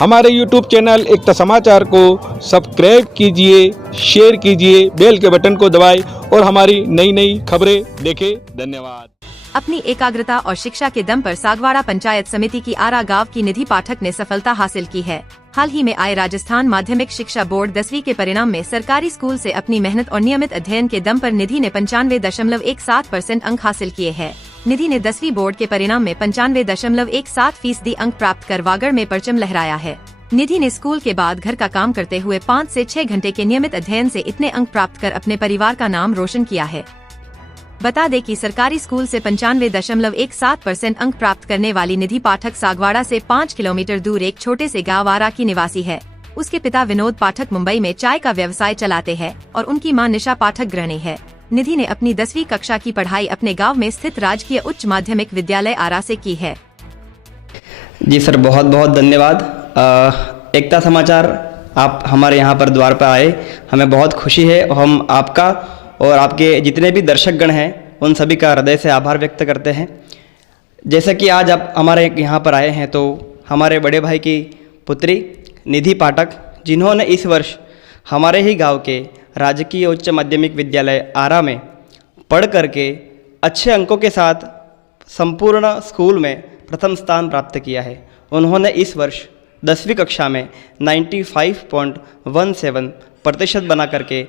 हमारे YouTube channel एकता समाचार को सब्सक्राइब कीजिए, शेयर कीजिए, बेल के बटन को दबाएं और हमारी नई नई खबरें देखें। धन्यवाद। अपनी एकाग्रता और शिक्षा के दम पर सागवाड़ा पंचायत समिति की आरा गांव की निधि पाठक ने सफलता हासिल की है। हाल ही में आए राजस्थान माध्यमिक शिक्षा बोर्ड 10वीं के परिणाम में सरकारी स्कूल से अपनी मेहनत और नियमित अध्ययन के दम पर निधि ने 95.17% अंक हासिल किए हैं। निधि ने 10वीं बोर्ड के परिणाम में 95.17% अंक प्राप्त कर वागड़ में परचम लहराया है। निधि ने स्कूल के बाद घर का काम करते हुए 5 से 6 घंटे के नियमित अध्ययन से इतने अंक प्राप्त कर अपने परिवार का नाम रोशन किया है। बता दें कि सरकारी स्कूल से 95.17% अंक प्राप्त करने वाली निधि पाठक सागवाड़ा से 5 किलोमीटर दूर एक छोटे से गांव आरा की निवासी है। उसके पिता विनोद पाठक मुंबई में चाय का व्यवसाय चलाते हैं और उनकी मां निशा पाठक गृहिणी है। निधि ने अपनी 10वीं कक्षा की पढ़ाई अपने गांव में स्थित राजकीय उच्च माध्यमिक विद्यालय आरा से की है। जी सर, बहुत बहुत धन्यवाद। एकता समाचार आप हमारे यहाँ पर द्वार पर आए, हमें बहुत खुशी है। हम आपका और आपके जितने भी दर्शकगण हैं उन सभी का हृदय से आभार व्यक्त करते हैं। जैसा कि आज आप हमारे यहाँ पर आए हैं, तो हमारे बड़े भाई की पुत्री निधि पाठक, जिन्होंने इस वर्ष हमारे ही गांव के राजकीय उच्च माध्यमिक विद्यालय आरा में पढ़ करके अच्छे अंकों के साथ संपूर्ण स्कूल में प्रथम स्थान प्राप्त किया है। उन्होंने इस वर्ष 10वीं कक्षा में 95.17% बना करके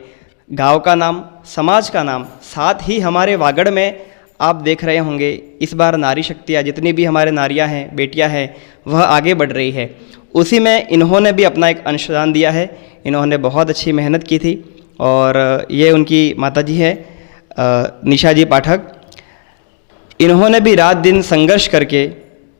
गांव का नाम, समाज का नाम, साथ ही हमारे वागड़ में आप देख रहे होंगे इस बार नारी शक्तियाँ, जितनी भी हमारे नारियां हैं, बेटियां हैं, वह आगे बढ़ रही है। उसी में इन्होंने भी अपना एक अंशदान दिया है। इन्होंने बहुत अच्छी मेहनत की थी और ये उनकी माताजी है निशा जी पाठक। इन्होंने भी रात दिन संघर्ष करके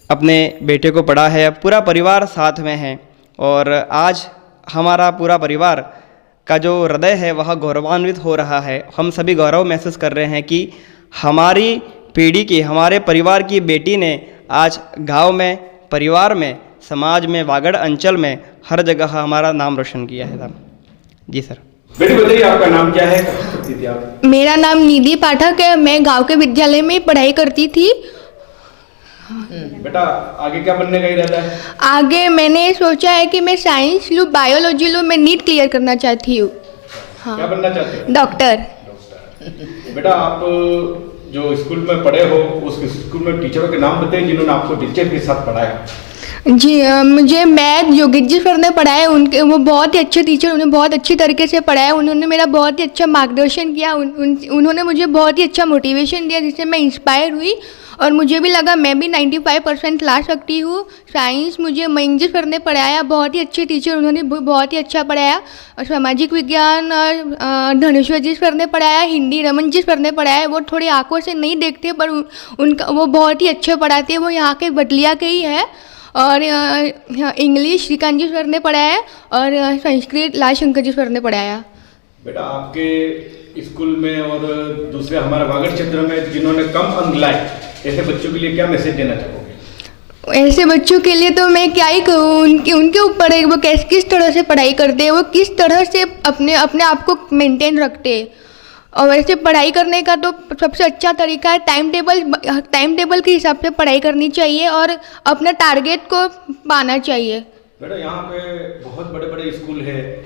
अपने बेटे को पढ़ा है। पूरा परिवार साथ में है और आज हमारा पूरा परिवार का जो हृदय है वह गौरवान्वित हो रहा है। हम सभी गौरव महसूस कर रहे हैं कि हमारी पीढ़ी की, हमारे परिवार की बेटी ने आज गांव में, परिवार में, समाज में, वागड़ अंचल में हर जगह हमारा नाम रोशन किया है। जी सर। बेटी बताइए, आपका नाम क्या है, कहाँ पढ़ती थी आप? मेरा नाम निधि पाठक है। मैं गांव के विद्यालय में पढ़ाई करती थी। बेटा आगे क्या बनने का इरादा है? आगे मैंने सोचा है कि मैं साइंस लूँ, बायोलॉजी लूँ। मैं नीट क्लियर करना चाहती हूँ। हाँ। क्या बनना चाहते हो? डॉक्टर। बेटा आप जो स्कूल में पढ़े हो, उस स्कूल में टीचरों के नाम बताइए जिन्होंने आपको टीचर के साथ पढ़ाया। जी, मुझे मैथ योगित जी सर ने पढ़ाया। उनके वो बहुत ही अच्छे टीचर, उन्हें बहुत अच्छी तरीके से पढ़ाया। उन्होंने मेरा बहुत ही अच्छा मार्गदर्शन किया। उन्होंने मुझे बहुत ही अच्छा मोटिवेशन दिया, जिससे मैं इंस्पायर हुई और मुझे भी लगा मैं भी 95% ला सकती हूँ। साइंस मुझे मयंक जी सर ने पढ़ाया, बहुत ही अच्छे टीचर, उन्होंने बहुत ही अच्छा पढ़ाया। और सामाजिक विज्ञान धनेश्वर जी सर ने पढ़ाया। हिंदी रमन जी सर ने पढ़ाया। वो थोड़ी आंखों से नहीं देखते पर उनका वो बहुत ही अच्छे पढ़ाते हैं। वो यहाँ के बटलिया के ही है। और इंग्लिश श्रीकांत जी सर ने पढ़ाया और संस्कृत लाल शंकर जी सर ने पढ़ाया। बेटा आपके स्कूल में और दूसरे हमारे वागड़ क्षेत्र में जिन्होंने कम अंक लाए, ऐसे बच्चों के लिए क्या मैसेज देना चाहोगे? ऐसे बच्चों के लिए तो मैं क्या ही कहूँ, उनके ऊपर है वो किस तरह से पढ़ाई करते हैं, वो किस तरह से अपने आप को मेंटेन रखते हैं। और वैसे पढ़ाई करने का तो सबसे अच्छा तरीका है टाइम टेबल के हिसाब से पढ़ाई करनी चाहिए और अपने टारगेट को पाना चाहिए। बेटा यहाँ पे बहुत बड़े बड़े स्कूल है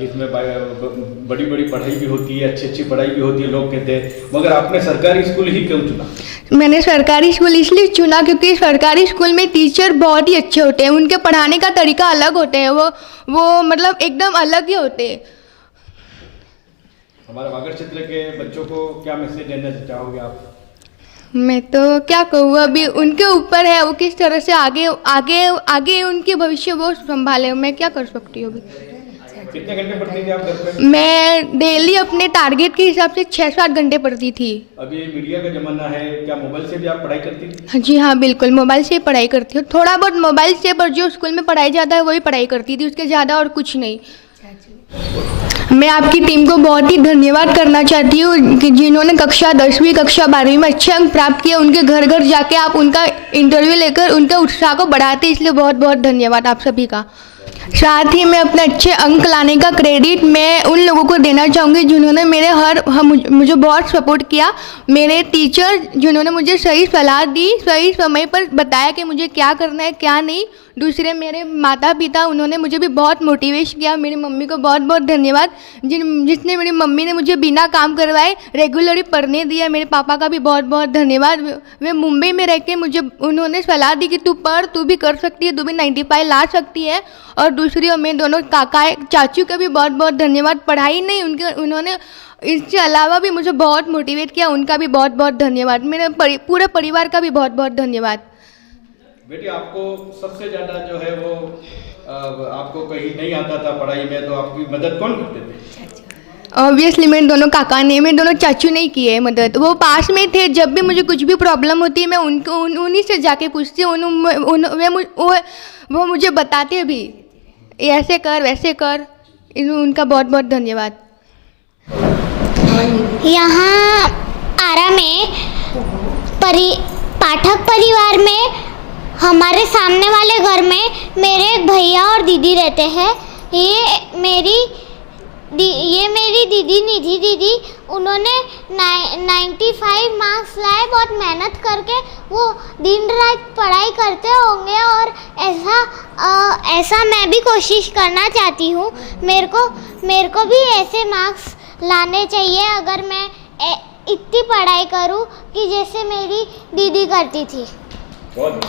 जिसमें बड़ी बड़ी पढ़ाई भी होती है, अच्छी पढ़ाई भी होती है, लोग कहते हैं, मगर आपने सरकारी स्कूल ही क्यों चुना? मैंने सरकारी स्कूल इसलिए चुना क्योंकि सरकारी स्कूल में टीचर बहुत ही अच्छे होते हैं। उनके पढ़ाने का तरीका अलग होते हैं। वो मतलब एकदम अलग ही होते हैं। हमारे वागड़ क्षेत्र के बच्चों को क्या मैसेज देना चाहोगे आप? मैं तो क्या कहूँ, अभी उनके ऊपर है वो किस तरह से आगे उनके भविष्य वो संभाले। मैं क्या कर सकती हूँ अभी। कितने घंटे पढ़ती थी आप घर पे? मैं डेली अपने टारगेट के हिसाब से 6-7 घंटे पढ़ती थी। अभी मीडिया का जमाना है, क्या मोबाइल से भी आप पढ़ाई करती थी? जी हाँ, बिल्कुल मोबाइल से पढ़ाई करती हूँ। थोड़ा बहुत मोबाइल से, पर जो स्कूल में पढ़ाई जाता है वही पढ़ाई करती थी, उसके ज़्यादा और कुछ नहीं। मैं आपकी टीम को बहुत ही धन्यवाद करना चाहती हूँ कि जिन्होंने कक्षा 10वीं कक्षा 12वीं में अच्छे अंक प्राप्त किए। उनके घर घर जाके आप उनका इंटरव्यू लेकर उनके उत्साह को बढ़ाते, इसलिए बहुत बहुत धन्यवाद आप सभी का। साथ ही मैं अपने अच्छे अंक लाने का क्रेडिट मैं उन लोगों को देना चाहूँगी जिन्होंने मुझे बहुत सपोर्ट किया। मेरे टीचर जिन्होंने मुझे सही सलाह दी, सही समय पर बताया कि मुझे क्या करना है क्या नहीं, दूसरे मेरे माता पिता, उन्होंने मुझे भी बहुत मोटिवेशन किया। मेरी मम्मी को बहुत बहुत धन्यवाद जिसने मेरी मम्मी ने मुझे बिना काम करवाए रेगुलरली पढ़ने दिया। मेरे पापा का भी बहुत बहुत धन्यवाद। वे मुंबई में रह के मुझे उन्होंने सलाह दी कि तू पढ़, तू भी कर सकती है, तू भी 95 ला सकती है। और दूसरी और मेरे दोनों काका चाचू का भी बहुत बहुत धन्यवाद। पढ़ाई नहीं, उन्होंने इसके अलावा भी मुझे बहुत मोटिवेट किया, उनका भी बहुत बहुत धन्यवाद। मेरे पूरे परिवार का भी बहुत बहुत धन्यवाद। बेटी, आपको सबसे ज़्यादा जो है वो आपको कहीं नहीं आता था पढ़ाई में, तो आपकी मदद कौन करते थे? ऑब्वियसली मेरे दोनों काका ने, मेरे दोनों चाचू ने की है मदद। वो पास में थे, जब भी मुझे कुछ भी प्रॉब्लम होती है मैं उनको उन्हीं से जाके पूछती हूँ। वो मुझे बताते भी, ऐसे कर वैसे कर। उनका बहुत बहुत धन्यवाद। यहाँ आरा में पाठक परिवार में हमारे सामने वाले घर में मेरे एक भैया और दीदी रहते हैं। ये मेरी दीदी निधि दीदी, उन्होंने 95 मार्क्स लाए। बहुत मेहनत करके वो दिन रात पढ़ाई करते होंगे और ऐसा मैं भी कोशिश करना चाहती हूँ। मेरे को भी ऐसे मार्क्स लाने चाहिए अगर मैं इतनी पढ़ाई करूँ कि जैसे मेरी दीदी करती थी। बहुत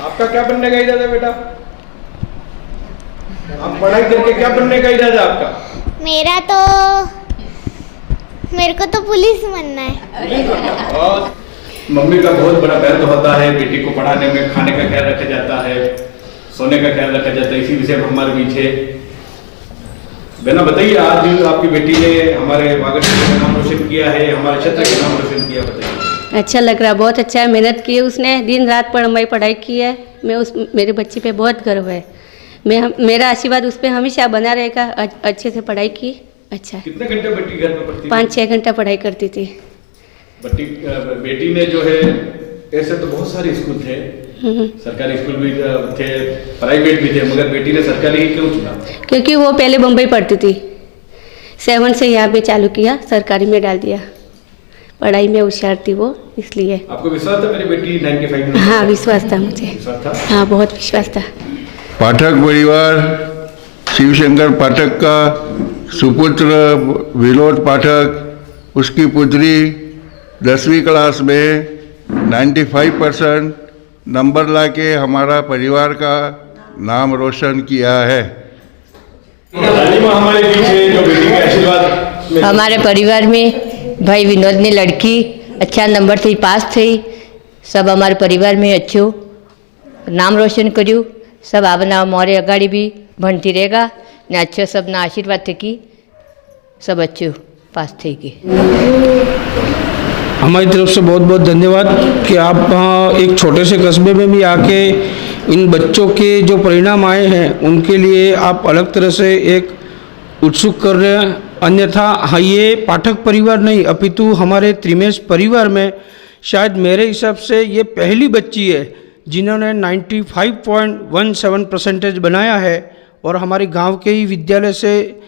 आपका क्या बनने का इरादा बेटा? आप पढ़ाई करके क्या बनने का इरादा आपका? मेरे को तो पुलिस बनना है। और मम्मी का बहुत बड़ा दर्द होता है, बेटी को पढ़ाने में, खाने का ख्याल रखा जाता है, सोने का ख्याल रखा जाता है। इसी विषय पर हमारे बीच है। बहना बताइए, आज आपकी बेटी ने हमारे वागड़ क्षेत्र का नाम रोशन किया है, हमारे क्षेत्र का नाम रोशन किया, बताइए। अच्छा लग रहा है, बहुत अच्छा है। मेहनत की है उसने, दिन रात पढ़ाई की है। मेरे बच्चे पे बहुत गर्व है। मेरा आशीर्वाद उस पर हमेशा बना रहेगा। अच्छे से पढ़ाई की, अच्छा। कितने घंटे बेटी घर में पढ़ती थी? 5-6 घंटा पढ़ाई करती थी। बेटी ने जो है, ऐसे तो बहुत सारे स्कूल थे, सरकारी स्कूल भी थे, प्राइवेट भी थे, मगर बेटी ने सरकारी ही क्यों चुना? क्योंकि वो पहले मुंबई पढ़ती थी, 7 से यहाँ पे चालू किया, सरकारी में डाल दिया। पढ़ाई में होशियार थी वो, इसलिए। आपको विश्वास था मेरी बेटी 95 में? हाँ, विश्वास था मुझे। विश्वास था? हाँ, बहुत विश्वास था। पाठक परिवार शिवशंकर पाठक का सुपुत्र विनोद पाठक, उसकी पुत्री 10वीं क्लास में 95% नंबर लाके हमारा परिवार का नाम रोशन किया है। हमारे पीछे जो बेटी के आशीर्वाद, हमारे परिवार में भाई विनोद ने लड़की अच्छा नंबर थी, पास थी। सब हमारे परिवार में अच्छो नाम रोशन કર્યું। सब आवना मोरे अगाड़ी भी भणती रहेगा ने अच्छो सबना आशीर्वाद थे कि सब अच्छो पास थी गई। हमारी तरफ से बहुत बहुत धन्यवाद कि आप एक छोटे से कस्बे में भी आके इन बच्चों के जो परिणाम आए हैं उनके लिए आप अलग तरह से एक उत्सुक कर रहे हैं। अन्यथा ये पाठक परिवार नहीं, अपितु हमारे त्रिमेश परिवार में शायद मेरे हिसाब से ये पहली बच्ची है जिन्होंने 95.17% बनाया है। और हमारे गांव के ही विद्यालय से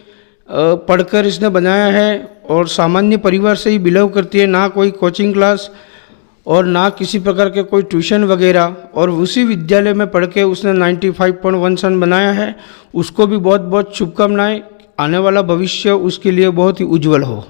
पढ़कर इसने बनाया है और सामान्य परिवार से ही बिलोंग करती है, ना कोई कोचिंग क्लास और ना किसी प्रकार के कोई ट्यूशन वगैरह। और उसी विद्यालय में पढ़ के उसने 95.17 बनाया है। उसको भी बहुत बहुत शुभकामनाएं। आने वाला भविष्य उसके लिए बहुत ही उज्जवल हो।